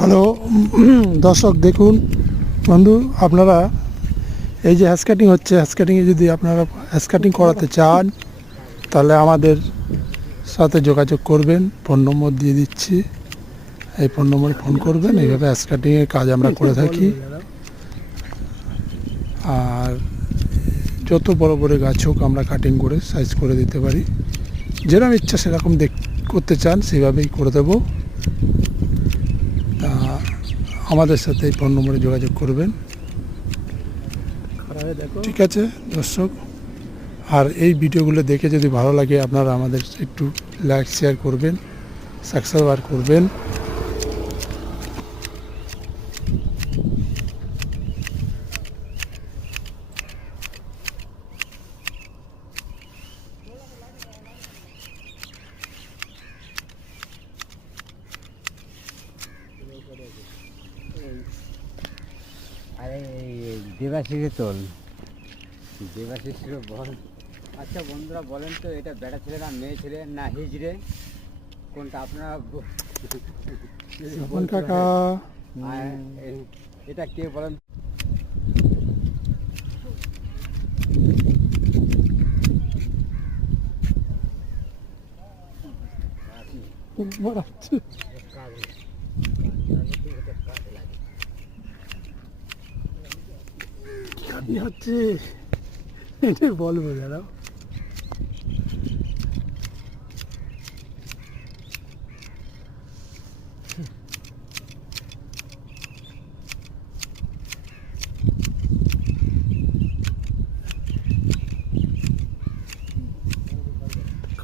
Hello দর্শক দেখুন বন্ধু, আপনারা এই যে হেয়ার কাটিং হচ্ছে, হেয়ার কাটিংয়ে যদি আপনারা হেয়ার কাটিং করাতে চান তাহলে আমাদের সাথে যোগাযোগ করবেন। ফোন নম্বর দিয়ে দিচ্ছি, এই ফোন নম্বরে ফোন করবেন। এইভাবে হেয়ার কাটিংয়ের কাজ আমরা করে থাকি। আর যত বড় বড় গাছ হোক আমরা কাটিং করে সাইজ করে দিতে পারি। যেরকম ইচ্ছা সেরকম করতে চান সেইভাবেই করে দেবো। তা আমাদের সাথে এই ফোন নম্বরে যোগাযোগ করবেন। ঠিক আছে দর্শক, আর এই ভিডিওগুলো দেখে যদি ভালো লাগে আপনারা আমাদের একটু লাইক শেয়ার করবেন, সাবস্ক্রাইব করবেন। আরে দেবাশিসে তোল, দেবাশিস বল। আচ্ছা বন্ধুরা বলেন তো, এটা বেটা ছেলে না মেয়ে ছেলে না হিজড়ে, কোনটা আপনারা কাকা এটা কে বলেন? হচ্ছে এটাই বলবো দাঁড়াও।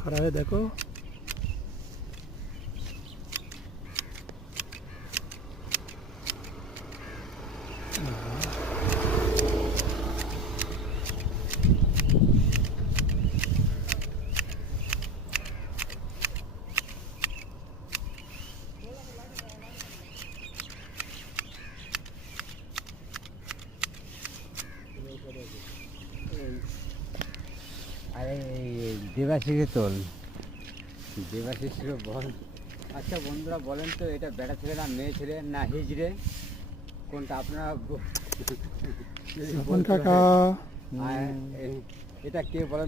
खड़ा है देखो। আরে দেবাশিসে তোল, দেবাশিস বল। আচ্ছা বন্ধুরা বলেন তো, এটা বেটা ছেলে না মেয়ে ছেলে না হিজড়ে, কোনটা আপনারা কাকা এটা কে বলেন?